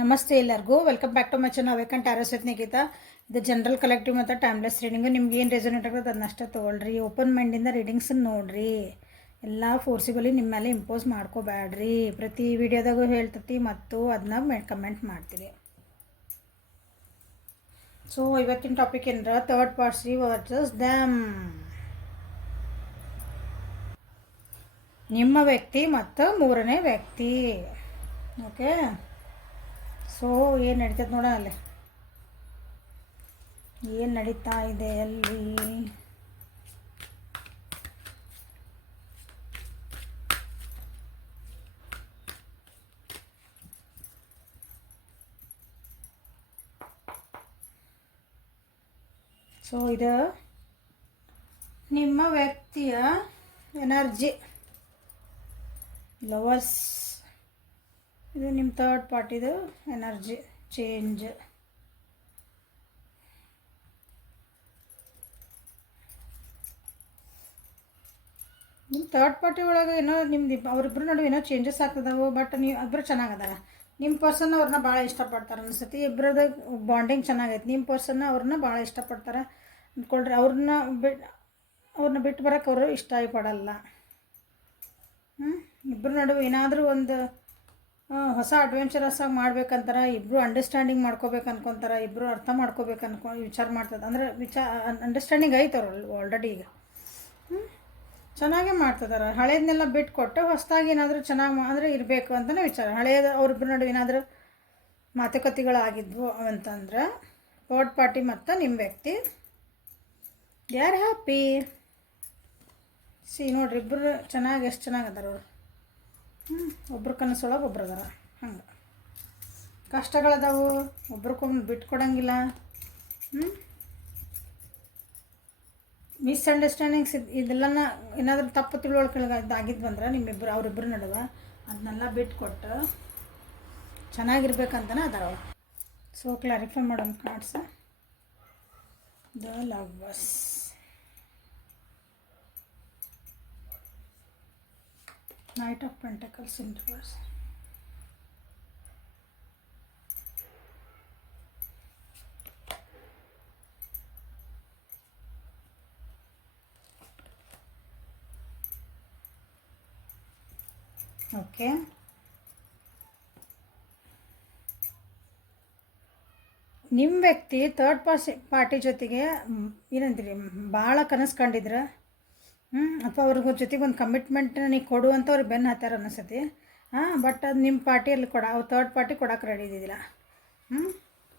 ನಮಸ್ತೆ ಎಲ್ಲರಿಗೂ welcome back to my channel vacant tarot Nikhita. ಇದು ಜನರಲ್ ಕಲೆಕ್ಟಿವ್ ಮತ್ತು ಟೈಮ್ಲೆಸ್ ರೀಡಿಂಗು. ನಿಮ್ಗೆ ಏನು ರೆಸೊನೇಟ್ ಆಗೋದು ಅದನ್ನಷ್ಟೇ ತೊಗೊಳ್ರಿ. ಓಪನ್ ಮೈಂಡಿಂದ ರೀಡಿಂಗ್ಸನ್ನು ನೋಡಿರಿ. ಎಲ್ಲ ಫೋರ್ಸಿಬಲಿ ನಿಮ್ಮ ಮೇಲೆ ಇಂಪೋಸ್ ಮಾಡ್ಕೋಬೇಡ್ರಿ. ಪ್ರತಿ ವಿಡಿಯೋದಾಗೂ ಹೇಳ್ತತಿ ಮತ್ತು ಅದನ್ನ ಕಮೆಂಟ್ ಮಾಡ್ತೀರಿ. ಸೊ ಇವತ್ತಿನ ಟಾಪಿಕ್ ಏನರ ಥರ್ಡ್ ಪಾರ್ಟಿ ವರ್ಸಸ್ ದ್ಯಾಮ್. ನಿಮ್ಮ ವ್ಯಕ್ತಿ ಮತ್ತು ಮೂರನೇ ವ್ಯಕ್ತಿ. ಓಕೆ, ಸೊ ಏನು ನಡೀತದೆ ನೋಡೋಣ. ಅಲ್ಲಿ ಏನು ನಡೀತಾ ಇದೆ ಅಲ್ಲಿ? ಸೊ ಇದು ನಿಮ್ಮ ವ್ಯಕ್ತಿಯ ಎನರ್ಜಿ, ಲವರ್ಸ್. ಇದು ನಿಮ್ಮ ಥರ್ಡ್ ಪಾರ್ಟಿದು ಎನರ್ಜಿ ಚೇಂಜ್. ನಿಮ್ಮ ಥರ್ಡ್ ಪಾರ್ಟಿ ಒಳಗೆ ಏನೋ ನಿಮ್ದು ಅವ್ರಿಬ್ರು ನಡುವೆ ಏನೋ ಚೇಂಜಸ್ ಆಗ್ತದವು. ಬಟ್ ನೀವು ಇಬ್ಬರು ಚೆನ್ನಾಗದಾರ. ನಿಮ್ಮ ಪರ್ಸನ್ ಅವ್ರನ್ನ ಭಾಳ ಇಷ್ಟಪಡ್ತಾರೆ ಅನಿಸ್ತತಿ. ಇಬ್ಬರದ ಬಾಂಡಿಂಗ್ ಚೆನ್ನಾಗೈತೆ. ನಿಮ್ಮ ಪರ್ಸನ್ನ ಅವ್ರನ್ನ ಭಾಳ ಇಷ್ಟಪಡ್ತಾರೆ ಅಂದ್ಕೊಳ್ರಿ. ಅವ್ರನ್ನ ಬಿಟ್ಟು ಬರೋಕ್ಕೆ ಅವರು ಇಷ್ಟಪಡಲ್ಲ. ಇಬ್ಬರು ನಡುವೆ ಏನಾದರೂ ಒಂದು ಹೊಸ ಅಡ್ವೆಂಚರಸ್ ಆಗಿ ಮಾಡ್ಬೇಕಂತಾರೆ. ಇಬ್ಬರು ಅಂಡರ್ಸ್ಟ್ಯಾಂಡಿಂಗ್ ಮಾಡ್ಕೋಬೇಕು ಅನ್ಕೊತಾರೆ. ಇಬ್ಬರು ಅರ್ಥ ಮಾಡ್ಕೋಬೇಕು ವಿಚಾರ ಮಾಡ್ತದೆ. ಅಂದರೆ ಅಂಡರ್ಸ್ಟ್ಯಾಂಡಿಂಗ್ ಐತೆ ಅವ್ರು ಆಲ್ರೆಡಿ. ಈಗ ಚೆನ್ನಾಗೇ ಮಾಡ್ತಿದ್ದಾರೆ. ಹಳೇದನ್ನೆಲ್ಲ ಬಿಟ್ಕೊಟ್ಟು ಹೊಸದಾಗಿ ಏನಾದರೂ ಚೆನ್ನಾಗಿ ಅಂದರೆ ಇರಬೇಕು ಅಂತಲೇ ವಿಚಾರ. ಹಳೆಯದು ಅವ್ರಿಬ್ಬರು ನಡುವೆ ಏನಾದರೂ ಮಾತುಕತೆಗಳಾಗಿದ್ವು ಅಂತಂದ್ರೆ ಥರ್ಡ್ ಪಾರ್ಟಿ ಮತ್ತು ನಿಮ್ಮ ವ್ಯಕ್ತಿ ದೇ ಆರ್ ಹ್ಯಾಪಿ. ನೋಡ್ರಿ, ಇಬ್ಬರು ಚೆನ್ನಾಗಿ ಎಷ್ಟು ಚೆನ್ನಾಗದಾರ ಅವರು. ಒಬ್ರು ಕನಸೊಳಗೆ ಒಬ್ರು ಅದಾರ. ಹಂಗೆ ಕಷ್ಟಗಳದಾವು, ಒಬ್ರಿಗೊಬ್ಬರು ಬಿಟ್ಕೊಡಂಗಿಲ್ಲ. ಮಿಸ್ಅಂಡರ್ಸ್ಟ್ಯಾಂಡಿಂಗ್ಸ್ ಇದೆಲ್ಲನ ಏನಾದರೂ ತಪ್ಪು ತಿಳುವಳಿಕೆಗಳಾಗಿದ್ವಂದ್ರೆ ನಿಮ್ಮಿಬ್ಬರು ಅವರಿಬ್ಬರು ನಡುವೆ ಅದನ್ನೆಲ್ಲ ಬಿಟ್ಕೊಟ್ಟು ಚೆನ್ನಾಗಿರ್ಬೇಕಂತನೇ ಅದಾರ ಅವ್ರು. ಸೊ ಕ್ಲಾರಿಫೈ ಮಾಡೋಣ cards. The lovers, Knight of Pentacles in reverse. Okay, ನಿಮ್ಮ ವ್ಯಕ್ತಿ ಥರ್ಡ್ ಪಾರ್ಟಿ ಜೊತೆಗೆ ಏನಂತೀರಿ ಭಾಳ ಕನಸು ಕಂಡಿದ್ರೆ ಅಥವಾ ಅವ್ರಿಗೆ ಜೊತೆಗೆ ಒಂದು ಕಮಿಟ್ಮೆಂಟ್ನ ನೀವು ಕೊಡು ಅಂತ ಅವ್ರಿಗೆ ಬೆನ್ನು ಹತ್ತಾರ ಅನಿಸ್ತತಿ. ಬಟ್ ಅದು ನಿಮ್ಮ ಪಾರ್ಟಿಯಲ್ಲಿ ಅವ್ರು ಥರ್ಡ್ ಪಾರ್ಟಿ ಕೊಡೋಕೆ ರೆಡಿ ಇದ್ದಿದ್ದಿಲ್ಲ.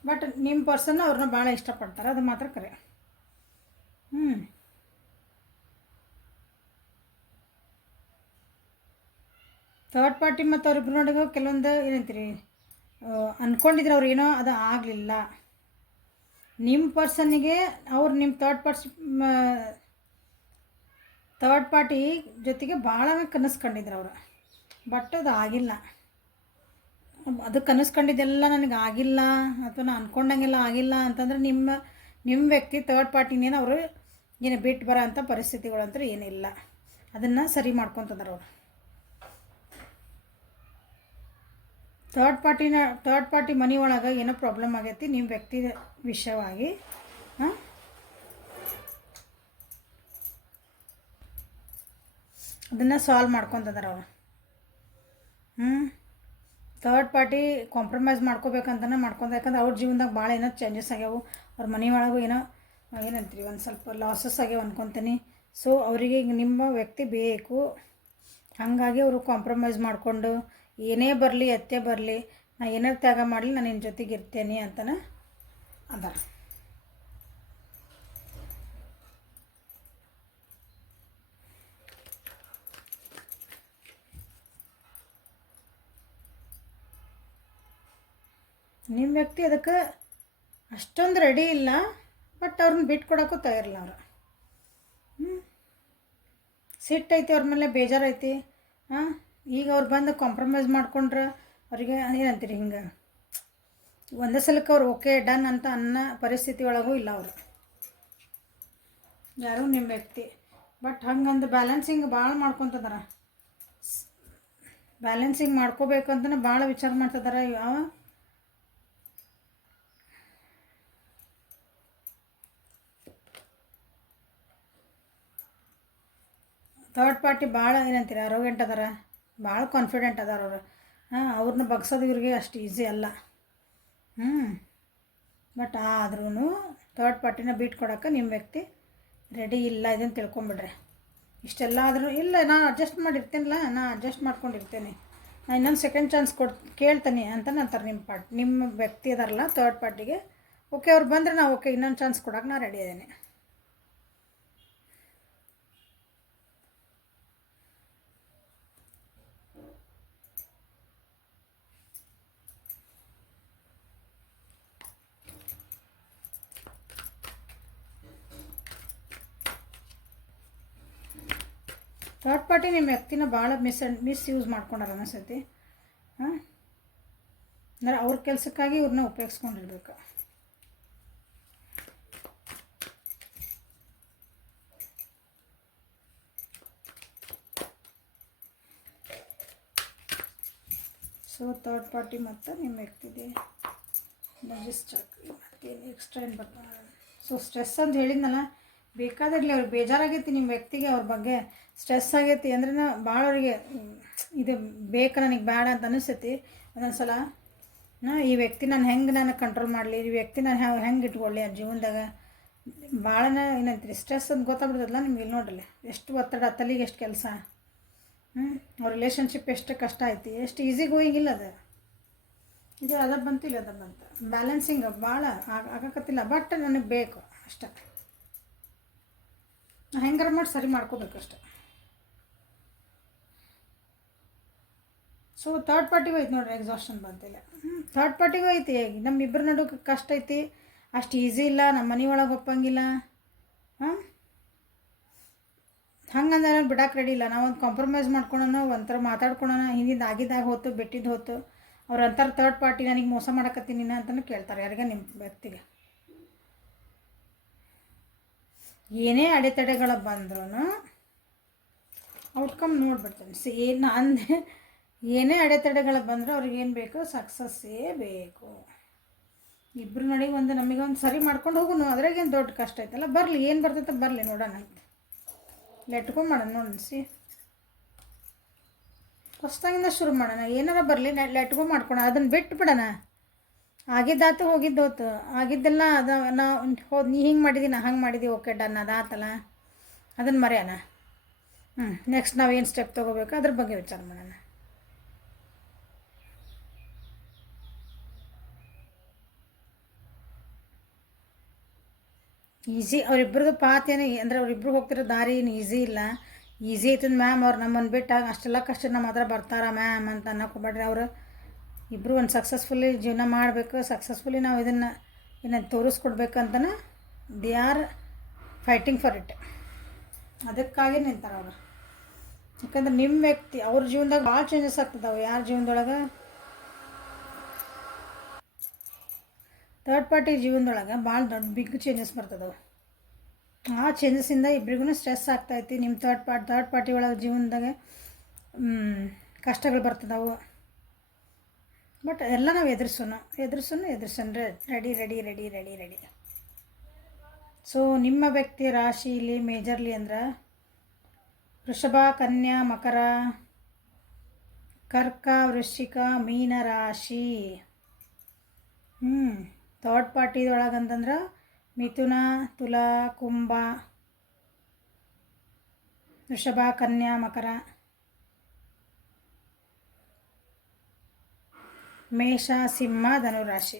ಬಟ್ ನಿಮ್ಮ ಪರ್ಸನ್ ಅವ್ರನ್ನ ಭಾಳ ಇಷ್ಟಪಡ್ತಾರೆ, ಅದು ಮಾತ್ರ ಕರೆ. ಥರ್ಡ್ ಪಾರ್ಟಿ ಮತ್ತು ಅವ್ರಿಬ್ರು ನೋಡಿಗೂ ಕೆಲವೊಂದು ಏನಂತೀರಿ ಅಂದ್ಕೊಂಡಿದ್ರೆ ಅವ್ರು ಏನೋ ಅದು ಆಗಲಿಲ್ಲ. ನಿಮ್ಮ ಪರ್ಸನ್ನಿಗೆ ಅವ್ರು ನಿಮ್ಮ ಥರ್ಡ್ ಪಾರ್ಟಿ ಜೊತೆಗೆ ಭಾಳ ಕನಸು ಕಂಡಿದ್ರು ಅವರು. ಬಟ್ ಅದು ಆಗಿಲ್ಲ. ಅದು ಕನಸು ಕಂಡಿದ್ದೆಲ್ಲ ನನಗೆ ಆಗಿಲ್ಲ ಅಥವಾ ನಾನು ಅಂದ್ಕೊಂಡಂಗೆಲ್ಲ ಆಗಿಲ್ಲ ಅಂತಂದ್ರೆ ನಿಮ್ಮ ವ್ಯಕ್ತಿ ಥರ್ಡ್ ಪಾರ್ಟಿನೇನು ಅವರು ಏನು ಬಿಟ್ಟು ಬರೋ ಅಂಥ ಪರಿಸ್ಥಿತಿಗಳಂತೂ ಏನಿಲ್ಲ. ಅದನ್ನು ಸರಿ ಮಾಡ್ಕೊತಂದ್ರೆ ಅವರು ಥರ್ಡ್ ಪಾರ್ಟಿ ಮನೆ ಒಳಗೆ ಏನೋ ಪ್ರಾಬ್ಲಮ್ ಆಗೈತಿ ನಿಮ್ಮ ವ್ಯಕ್ತಿ ವಿಷಯವಾಗಿ. ಅದನ್ನು ಸಾಲ್ವ್ ಮಾಡ್ಕೊತಿದ್ದಾರೆ ಅವರು. ಥರ್ಡ್ ಪಾರ್ಟಿ ಕಾಂಪ್ರಮೈಸ್ ಮಾಡ್ಕೋಬೇಕಂತಲೇ ಯಾಕಂದ್ರೆ ಅವ್ರ ಜೀವನದಾಗ ಭಾಳ ಏನೋ ಚೇಂಜಸ್ ಆಗ್ಯಾವು. ಅವ್ರ ಮನೆ ಒಳಗೂ ಏನಂತೀರಿ ಒಂದು ಸ್ವಲ್ಪ ಲಾಸಸ್ ಆಗ್ಯಾವ ಅನ್ಕೊತೀನಿ. ಸೊ ಅವರಿಗೆ ಈಗ ನಿಮ್ಮ ವ್ಯಕ್ತಿ ಬೇಕು. ಹಾಗಾಗಿ ಅವರು ಕಾಂಪ್ರಮೈಸ್ ಮಾಡಿಕೊಂಡು ಏನೇ ಬರಲಿ ಎತ್ತೇ ಬರಲಿ, ನಾನು ಏನೇ ತ್ಯಾಗ ಮಾಡಲಿ ನಾನು ನಿನ್ನ ಜೊತೆಗೆ ಇರ್ತೇನೆ ಅಂತಲೇ ಅದ. ನಿಮ್ಮ ವ್ಯಕ್ತಿ ಅದಕ್ಕೆ ಅಷ್ಟೊಂದು ರೆಡಿ ಇಲ್ಲ. ಬಟ್ ಅವ್ರನ್ನ ಬಿಟ್ಕೊಡೋಕ್ಕೂ ತಯಾರಿಲ್ಲ ಅವರು. ಸಿಟ್ಟೈತಿ ಅವ್ರ ಮೇಲೆ, ಬೇಜಾರೈತಿ. ಈಗ ಅವ್ರು ಬಂದು ಕಾಂಪ್ರಮೈಸ್ ಮಾಡ್ಕೊಂಡ್ರೆ ಅವರಿಗೆ ಏನಂತೀರಿ ಹಿಂಗೆ ಒಂದೇ ಸಲಕ್ಕೆ ಅವ್ರು ಓಕೆ ಡನ್ ಅಂತ ಅನ್ನೋ ಪರಿಸ್ಥಿತಿ ಒಳಗೂ ಇಲ್ಲ ಅವರು ಯಾರು ನಿಮ್ಮ ವ್ಯಕ್ತಿ. ಬಟ್ ಹಂಗಂದು ಬ್ಯಾಲೆನ್ಸಿಂಗ್ ಭಾಳ ಮಾಡ್ಕೊತದಾರ. ಬ್ಯಾಲೆನ್ಸಿಂಗ್ ಮಾಡ್ಕೋಬೇಕು ಅಂತಲೇ ಭಾಳ ವಿಚಾರ ಮಾಡ್ತಿದ್ದಾರೆ. ಥರ್ಡ್ ಪಾರ್ಟಿ ಭಾಳ ಏನಂತೀರಿ ಅರೋಗೆಂಟ್ ಅದಾರ, ಭಾಳ ಕಾನ್ಫಿಡೆಂಟ್ ಅದಾರ ಅವರು. ಅವ್ರನ್ನ ಬಗ್ಸೋದು ಇವ್ರಿಗೆ ಅಷ್ಟು ಈಸಿ ಅಲ್ಲ. ಬಟ್ ಆದ್ರೂ ಥರ್ಡ್ ಪಾರ್ಟಿನ ಬೀಟ್ ಕೊಡೋಕೆ ನಿಮ್ಮ ವ್ಯಕ್ತಿ ರೆಡಿ ಇಲ್ಲ, ಇದನ್ನು ತಿಳ್ಕೊಂಬಿಡ್ರಿ. ಇಷ್ಟೆಲ್ಲ ಆದರೂ ಇಲ್ಲ, ನಾನು ಅಡ್ಜಸ್ಟ್ ಮಾಡಿರ್ತೇನಲ್ಲ, ನಾನು ಅಡ್ಜಸ್ಟ್ ಮಾಡ್ಕೊಂಡಿರ್ತೇನೆ, ನಾನು ಇನ್ನೊಂದು ಸೆಕೆಂಡ್ ಚಾನ್ಸ್ ಕೇಳ್ತೀನಿ ಅಂತ ಅಂತಾರೆ ನಿಮ್ಮ ವ್ಯಕ್ತಿ ಅದಾರಲ್ಲ ಥರ್ಡ್ ಪಾರ್ಟಿಗೆ. ಓಕೆ ಅವ್ರು ಬಂದರೆ ನಾವು ಓಕೆ ಇನ್ನೊಂದು ಚಾನ್ಸ್ ಕೊಡೋಕೆ ನಾನು ರೆಡಿ ಇದ್ದೇನೆ. ಥರ್ಡ್ ಪಾರ್ಟಿ ನಿಮ್ಮ ವ್ಯಕ್ತಿನ ಭಾಳ ಮಿಸ್ಯೂಸ್ ಮಾಡ್ಕೊಂಡಾರ ಅನಿಸ್ತೈತಿ. ಅಂದರೆ ಅವ್ರ ಕೆಲಸಕ್ಕಾಗಿ ಇವ್ರನ್ನ ಉಪಯೋಗಿಸ್ಕೊಂಡಿರ್ಬೇಕು. ಸೊ ಥರ್ಡ್ ಪಾರ್ಟಿ ಮತ್ತು ನಿಮ್ಮ ವ್ಯಕ್ತಿಗೆ ರಿಜಿಸ್ಟರ್ ಮತ್ತೇನು ಎಕ್ಸ್ಟ್ರಾ ಏನು ಬರ್ತಾರೆ. ಸೊ ಸ್ಟ್ರೆಸ್ ಅಂತ ಹೇಳಿದ್ನಲ್ಲ, ಬೇಕಾದಾಗಲಿ ಅವ್ರಿಗೆ ಬೇಜಾರಾಗೈತಿ ನಿಮ್ಮ ವ್ಯಕ್ತಿಗೆ, ಅವ್ರ ಬಗ್ಗೆ ಸ್ಟ್ರೆಸ್ ಆಗೈತಿ ಅಂದ್ರೆ ಭಾಳ ಅವ್ರಿಗೆ ಇದು ಬೇಕು ನನಗೆ ಬೇಡ ಅಂತ ಅನಿಸ್ತೈತಿ. ಒಂದೊಂದು ಸಲ ಈ ವ್ಯಕ್ತಿ ನಾನು ಕಂಟ್ರೋಲ್ ಮಾಡಲಿ, ಈ ವ್ಯಕ್ತಿ ನಾನು ಹೆಂಗೆ ಇಟ್ಕೊಳ್ಳಿ ಆ ಜೀವನದಾಗ ಭಾಳನ ಏನಂತೀರಿ ಸ್ಟ್ರೆಸ್ ಅಂತ ಗೊತ್ತಾಗ್ಬಿಡ್ತದಲ್ಲ ನಿಮ್ಗೆ. ಇಲ್ಲಿ ನೋಡ್ರಿ ಎಷ್ಟು ಒತ್ತಡ, ತಲೆಗೆ ಎಷ್ಟು ಕೆಲಸ, ಅವ್ರ ರಿಲೇಷನ್ಶಿಪ್ ಎಷ್ಟು ಕಷ್ಟ ಐತಿ, ಎಷ್ಟು ಈಸಿ ಗೋಯಿಂಗ್ ಇಲ್ಲ ಅದು. ಇದು ಅದ ಬಂತು ಇಲ್ಲ ಅದ ಬಂತು, ಬ್ಯಾಲೆನ್ಸಿಂಗ್ ಭಾಳ ಆಗಕತ್ತಿಲ್ಲ. ಬಟ್ ನನಗೆ ಬೇಕು ಅಷ್ಟೇ, ಹೆಂಗಾರ ಮಾಡಿ ಸರಿ ಮಾಡ್ಕೋಬೇಕಷ್ಟೆ. ಸೊ ಥರ್ಡ್ ಪಾರ್ಟಿಗೂ ಐತಿ ನೋಡ್ರಿ, ಎಕ್ಸಾಷನ್ ಬಂತಿಲ್ಲ. ಥರ್ಡ್ ಪಾರ್ಟಿಗೂ ಐತಿ, ನಮ್ಮಿಬ್ಬರ ನಡುವೆ ಕಷ್ಟ ಐತಿ, ಅಷ್ಟು ಈಸಿ ಇಲ್ಲ, ನಮ್ಮ ಮನೆ ಒಳಗೆ ಒಪ್ಪಂಗಿಲ್ಲ. ಹಂಗಂದ್ರೆ ಬಿಡಕ್ಕೆ ರೆಡಿ ಇಲ್ಲ. ನಾವೊಂದು ಕಾಂಪ್ರಮೈಸ್ ಮಾಡ್ಕೊಳೋಣ, ಒಂಥರ ಮಾತಾಡ್ಕೊಳೋಣ, ಹಿಂದಿಂದ ಆಗಿದ್ದಾಗ ಹೋತು ಬಿಟ್ಟಿದ್ದು ಹೋತು. ಅವ್ರು ಅಂತಾರೆ ಥರ್ಡ್ ಪಾರ್ಟಿ ನನಗೆ ಮೋಸ ಮಾಡಕತ್ತೀನಿ ನೀನು ಅಂತಲೂ ಕೇಳ್ತಾರೆ ಯಾರಿಗೆ, ನಿಮ್ಮ ವ್ಯಕ್ತಿಗೆ. ಏನೇ ಅಡೆತಡೆಗಳು ಬಂದ್ರೂ ಔಟ್ಕಮ್ ನೋಡ್ಬಿಡ್ತೇನೆ. ಏನು ಅಂದರೆ ಏನೇ ಅಡೆತಡೆಗಳು ಬಂದರೂ ಅವ್ರಿಗೇನು ಬೇಕು, ಸಕ್ಸಸ್ಸೇ ಬೇಕು. ಇಬ್ಬರು ನಡಿಗೆ ಒಂದು ನಮಗೊಂದು ಸರಿ ಮಾಡ್ಕೊಂಡು ಹೋಗೋಣ, ಅದ್ರಾಗೇನು ದೊಡ್ಡ ಕಷ್ಟ ಐತಲ್ಲ. ಬರಲಿ, ಏನು ಬರ್ತೈತೆ ಬರಲಿ, ನೋಡೋಣ, ಲೆಟ್ಕೊಂಡ್ ಮಾಡೋಣ. ನೋಡಿ ಹೊಸ್ದಾಗಿಂದ ಶುರು ಮಾಡೋಣ, ಏನಾರ ಬರಲಿ ಲೆಟ್ಕೊಂಡ್ ಮಾಡ್ಕೊಳ, ಅದನ್ನು ಬಿಟ್ಟು ಬಿಡೋಣ. ಆಗಿದ್ದಾತು ಹೋಗಿದ್ದೋತು, ಆಗಿದ್ದೆಲ್ಲ ಅದು ನೀ ಹಿಂಗೆ ಮಾಡಿದಿ ನಾ ಹಂಗೆ ಮಾಡಿದಿ, ಓಕೆ ಡನ್ ಅದಾತಲ್ಲ, ಅದನ್ನು ಮರೆಯೋಣ. ನೆಕ್ಸ್ಟ್ ನಾವೇನು ಸ್ಟೆಪ್ ತೊಗೋಬೇಕು ಅದ್ರ ಬಗ್ಗೆ ವಿಚಾರ ಮಾಡೋಣ. ಈಸಿ ಅವರಿಬ್ಬರದು ಪಾತ್ ಏನು ಅಂದರೆ ಅವರಿಬ್ರು ಹೋಗ್ತಿರೋ ದಾರಿ ಏನು ಈಸಿ ಇಲ್ಲ. ಈಸಿ ಐತಂದು ಮ್ಯಾಮ್ ಅವ್ರು ನಮ್ಮನ್ನು ಬಿಟ್ಟಾಗ ಅಷ್ಟೆಲ್ಲ ಕಷ್ಟ ನಮ್ಮ ಹತ್ರ ಬರ್ತಾರ ಮ್ಯಾಮ್ ಅಂತ ಅನ್ನೋಕೋಬೇಡ್ರಿ. ಅವರು ಇಬ್ಬರು ಒಂದು ಸಕ್ಸಸ್ಫುಲಿ ಜೀವನ ಮಾಡಬೇಕು, ಸಕ್ಸಸ್ಫುಲಿ ನಾವು ಇದನ್ನು ಏನಂತ ತೋರಿಸ್ಕೊಡ್ಬೇಕಂತನ they are fighting for it. ಅದಕ್ಕಾಗಿ ನಿಂತಾರೆ ಅವರು. ಯಾಕಂದ್ರೆ ನಿಮ್ಮ ವ್ಯಕ್ತಿ ಅವ್ರ ಜೀವನದಾಗ ಭಾಳ ಚೇಂಜಸ್ ಆಗ್ತದವು. ಯಾರ ಜೀವನದೊಳಗೆ ಥರ್ಡ್ ಪಾರ್ಟಿ ಜೀವನದೊಳಗೆ ಭಾಳ ದೊಡ್ಡ ಬಿಗ್ ಚೇಂಜಸ್ ಬರ್ತದವು. ಆ ಚೇಂಜಸ್ಸಿಂದ ಇಬ್ರಿಗೂ ಸ್ಟ್ರೆಸ್ ಆಗ್ತಾಯಿತ್ತು. ನಿಮ್ಮ ಥರ್ಡ್ ಪಾರ್ಟಿ ಒಳಗೆ ಜೀವನದಾಗ ಕಷ್ಟಗಳು ಬರ್ತದವು. ಬಟ್ ಎಲ್ಲ ನಾವು ಎದುರಿಸೋಣ ರೆಡಿ. ಸೊ ನಿಮ್ಮ ವ್ಯಕ್ತಿ ರಾಶಿಲಿ ಮೇಜರ್ಲಿ ಅಂದ್ರೆ ವೃಷಭ, ಕನ್ಯಾ, ಮಕರ, ಕರ್ಕ, ವೃಶ್ಚಿಕ, ಮೀನ ರಾಶಿ. ಥರ್ಡ್ ಪಾರ್ಟಿದೊಳಗಂತಂದ್ರೆ ಮಿಥುನ, ತುಲಾ, ಕುಂಭ, ವೃಷಭ, ಕನ್ಯಾ, ಮಕರ, ಮೇಷ, ಸಿಂಹ, ಧನುರಾಶಿ.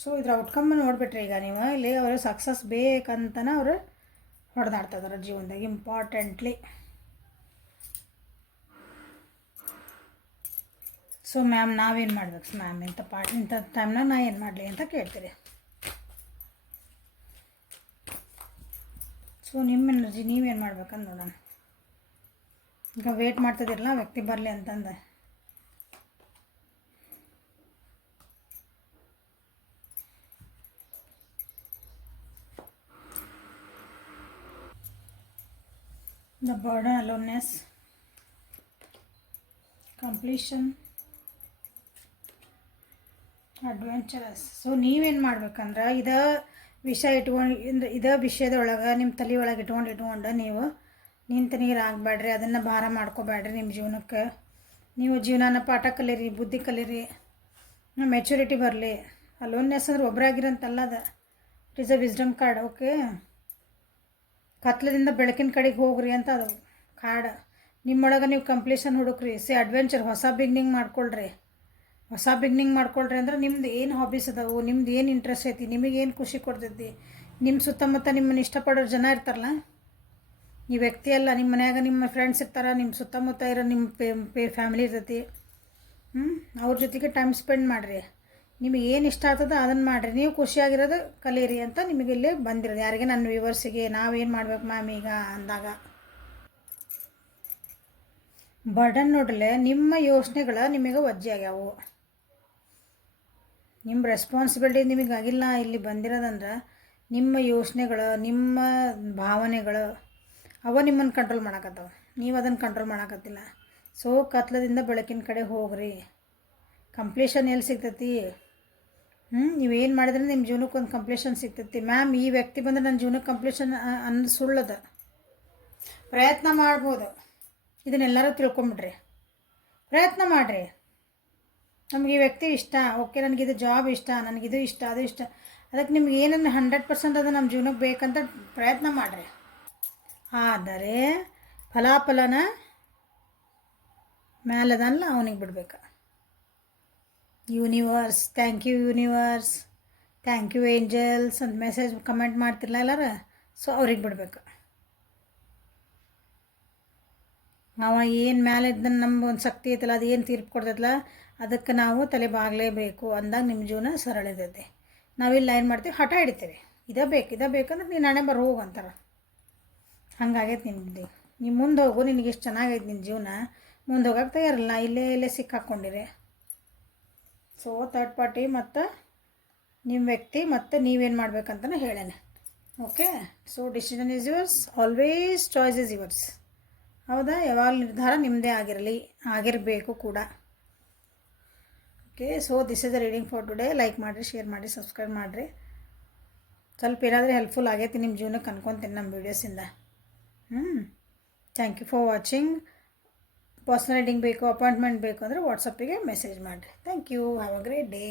ಸೊ ಇದ್ರ ಔಟ್ಕಮ್ ನೋಡಿಬಿಟ್ರಿ ಈಗ ನೀವು. ಇಲ್ಲಿ ಅವರು ಸಕ್ಸಸ್ ಬೇಕಂತನ ಅವರು ಹೊಡೆದಾಡ್ತಿದಾರೆ ಜೀವನದಾಗ ಇಂಪಾರ್ಟೆಂಟ್ಲಿ. ಸೊ ಮ್ಯಾಮ್ ನಾವೇನು ಮಾಡ್ಬೇಕು ಮ್ಯಾಮ್, ಇಂಥ ಟೈಮ್ನಾಗ ನಾ ಏನು ಮಾಡಲಿ ಅಂತ ಕೇಳ್ತೀರಿ. ಸೊ ನಿಮ್ಮ ಎನರ್ಜಿ ನೀವೇನು ಮಾಡ್ಬೇಕಂತ ನೋಡೋಣ. ಈಗ ವೇಟ್ ಮಾಡ್ತಿದ್ದೀರಲ್ಲ ವ್ಯಕ್ತಿ ಬರಲಿ ಅಂತಂದು. The burden, aloneness, completion, adventurous. So ನೀವೇನು ಮಾಡ್ಬೇಕಂದ್ರೆ ವಿಷಯ ಇಟ್ಕೊಂಡು ಇದೇ ವಿಷಯದೊಳಗೆ ನಿಮ್ಮ ತಲೆ ಒಳಗೆ ಇಟ್ಕೊಂಡು ನೀವು ನಿಂತು ನೀರು ಆಗಬೇಡ್ರಿ, ಅದನ್ನು ಭಾರ ಮಾಡ್ಕೋಬೇಡ್ರಿ ನಿಮ್ಮ ಜೀವನಕ್ಕೆ. ನೀವು ಜೀವನನ ಪಾಠ ಕಲೀರಿ, ಬುದ್ಧಿ ಕಲೀರಿ, ಮೆಚುರಿಟಿ ಬರಲಿ. ಅಲೋನ್ನೆಸ್ ಅಂದ್ರೆ ಒಬ್ಬರಾಗಿರಂತಲ್ಲ, ಅದು it is a wisdom card. Okay, ಕತ್ಲದಿಂದ ಬೆಳಕಿನ ಕಡೆಗೆ ಹೋಗ್ರಿ ಅಂತ ಅದು ಕಾರ್ಡ್. ನಿಮ್ಮೊಳಗೆ ನೀವು ಕಂಪ್ಲೀಷನ್ ಹುಡುಕ್ರಿ. ಅಡ್ವೆಂಚರ್, ಹೊಸ ಬಿಗ್ನಿಂಗ್ ಮಾಡ್ಕೊಳ್ರಿ. ಹೊಸ ಬಿಗ್ನಿಂಗ್ ಮಾಡ್ಕೊಳ್ರಿ ಅಂದ್ರೆ ನಿಮ್ದು ಏನು ಹಾಬೀಸ್ ಅದಾವು, ನಿಮ್ದು ಏನು ಇಂಟ್ರೆಸ್ಟ್ ಐತಿ, ನಿಮಗೇನು ಖುಷಿ ಕೊಡ್ತೈತಿ, ನಿಮ್ಮ ಸುತ್ತಮುತ್ತ ನಿಮ್ಮನ್ನು ಇಷ್ಟಪಡೋರು ಜನ ಇರ್ತಾರಲ್ಲ, ಈ ವ್ಯಕ್ತಿ ಅಲ್ಲ, ನಿಮ್ಮ ಮನ್ಯಾಗ ನಿಮ್ಮ ಫ್ರೆಂಡ್ಸ್ ಇರ್ತಾರೆ, ನಿಮ್ಮ ಸುತ್ತಮುತ್ತ ಇರೋ ನಿಮ್ಮ ಫ್ಯಾಮಿಲಿ ಇರ್ತೈತಿ. ಅವ್ರ ಜೊತೆಗೆ ಟೈಮ್ ಸ್ಪೆಂಡ್ ಮಾಡಿರಿ. ನಿಮಗೆ ಏನು ಇಷ್ಟ ಆಗ್ತದೆ ಅದನ್ನು ಮಾಡಿರಿ. ನೀವು ಖುಷಿಯಾಗಿರೋದು ಕಲೀರಿ ಅಂತ ನಿಮಗೆ ಇಲ್ಲಿ ಬಂದಿರೋದು. ಯಾರಿಗೆ ನನ್ನ ವ್ಯೂವರ್ಸಿಗೆ ನಾವೇನು ಮಾಡ್ಬೇಕು ಮ್ಯಾಮ್ ಈಗ ಅಂದಾಗ ಬರ್ಡನ್ ನೋಡ್ರಲೆ, ನಿಮ್ಮ ಯೋಚನೆಗಳು ನಿಮಗೆ ವಜ್ಜೆ ಆಗ್ಯಾವು. ನಿಮ್ಮ ರೆಸ್ಪಾನ್ಸಿಬಿಲಿಟಿ ನಿಮಗೆ ಆಗಿಲ್ಲ ಇಲ್ಲಿ ಬಂದಿರೋದಂದ್ರೆ ನಿಮ್ಮ ಯೋಚನೆಗಳು, ನಿಮ್ಮ ಭಾವನೆಗಳು ಅವ ನಿಮ್ಮನ್ನು ಕಂಟ್ರೋಲ್ ಮಾಡಕತ್ತವ, ನೀವು ಅದನ್ನು ಕಂಟ್ರೋಲ್ ಮಾಡಕತ್ತಿಲ್ಲ. ಸೊ ಕತ್ಲದಿಂದ ಬೆಳಕಿನ ಕಡೆ ಹೋಗ್ರಿ. ಕಂಪ್ಲೀಷನ್ ಎಲ್ಲಿ ಸಿಗ್ತೈತಿ? ನೀವೇನು ಮಾಡಿದ್ರೆ ನಿಮ್ಮ ಜೀವನಕ್ಕೆ ಒಂದು ಕಂಪ್ಲೀಷನ್ ಸಿಗ್ತೈತಿ. ಮ್ಯಾಮ್ ಈ ವ್ಯಕ್ತಿ ಬಂದರೆ ನನ್ನ ಜೀವನಕ್ಕೆ ಕಂಪ್ಲೀಷನ್ ಸುಳ್ಳದ. ಪ್ರಯತ್ನ ಮಾಡ್ಬೋದು, ಇದನ್ನೆಲ್ಲರೂ ತಿಳ್ಕೊಂಬಿಡ್ರಿ. ಪ್ರಯತ್ನ ಮಾಡಿರಿ. ನಮಗೆ ಈ ವ್ಯಕ್ತಿ ಇಷ್ಟ, ಓಕೆ, ನನಗಿದು ಜಾಬ್ ಇಷ್ಟ, ನನಗಿದು ಇಷ್ಟ, ಅದು ಇಷ್ಟ, ಅದಕ್ಕೆ ನಿಮ್ಗೆ ಏನನ್ನು 100% ಅದು ನಮ್ಮ ಜೀವನಕ್ಕೆ ಬೇಕಂತ ಪ್ರಯತ್ನ ಮಾಡಿರಿ. ಆದರೆ ಫಲಾಫಲನ ಮೇಲದಲ್ಲ ಅವನಿಗೆ ಬಿಡ್ಬೇಕು. Universe, thank you universe, thank you angels ಅಂತ ಮೆಸೇಜ್ ಕಮೆಂಟ್ ಮಾಡ್ತಿರಲ್ಲ ಎಲ್ಲಾರ, ಸೊ ಅವ್ರಿಗೆ ಬಿಡ್ಬೇಕು. ಅವ ಏನು ಮೇಲೆ ಇದ್ದನ್ನು ನಮ್ಗೆ ಒಂದು ಶಕ್ತಿ ಐತಲ್ಲ, ಅದು ಏನು ತೀರ್ಪು ಕೊಡ್ತೈತಲ್ಲ, ಅದಕ್ಕೆ ನಾವು ತಲೆ ಬಾಗಲೇಬೇಕು ಅಂದಾಗ ನಿಮ್ಮ ಜೀವನ ಸರಳ ಇರ್ತೈತಿ. ನಾವಿಲ್ಲ ಏನು ಮಾಡ್ತೀವಿ, ಹಠ ಹಿಡಿತೀವಿ, ಇದೇ ಬೇಕಂದ್ರೆ ನೀನು ನಾಳೆ ಬರೋ ಹೋಗು ಅಂತಾರೆ. ಹಂಗಾಗೈತೆ ನಿಮ್ಮದು. ನೀವು ಮುಂದೆ ಹೋಗು, ನಿನಗೆ ಎಷ್ಟು ಚೆನ್ನಾಗೈತೆ ನಿನ್ನ ಜೀವನ, ಮುಂದೆ ಹೋಗಕ್ಕೆ ತಯಾರಿಲ್ಲ, ಇಲ್ಲೇ ಸಿಕ್ಕಾಕ್ಕೊಂಡಿರಿ. ಸೊ ಥರ್ಡ್ ಪಾರ್ಟಿ ಮತ್ತು ನಿಮ್ಮ ವ್ಯಕ್ತಿ ಮತ್ತು ನೀವೇನು ಮಾಡ್ಬೇಕಂತಲೇ ಹೇಳೇನೆ. Okay, so decision is yours, always choice is yours. ಹೌದಾ? ಯಾವಾಗ ನಿರ್ಧಾರ ನಿಮ್ಮದೇ ಆಗಿರಬೇಕು ಕೂಡ. Okay, so this is the reading for today. Like ಮಾಡಿರಿ, ಶೇರ್ ಮಾಡಿರಿ, ಸಬ್ಸ್ಕ್ರೈಬ್ ಮಾಡಿರಿ. ಸ್ವಲ್ಪ ಏನಾದರೂ ಹೆಲ್ಪ್ಫುಲ್ ಆಗೈತಿ ನಿಮ್ಮ ಜೀವನಕ್ಕೆ ಅನ್ಕೊತೀನಿ ನಮ್ಮ ವೀಡಿಯೋಸಿಂದ. Thank you for watching. Personal reading ಬೇಕು, ಅಪಾಯಿಂಟ್ಮೆಂಟ್ ಬೇಕು ಅಂದರೆ ವಾಟ್ಸಪ್ಪಿಗೆ ಮೆಸೇಜ್ ಮಾಡಿರಿ. Thank you. Have a great day.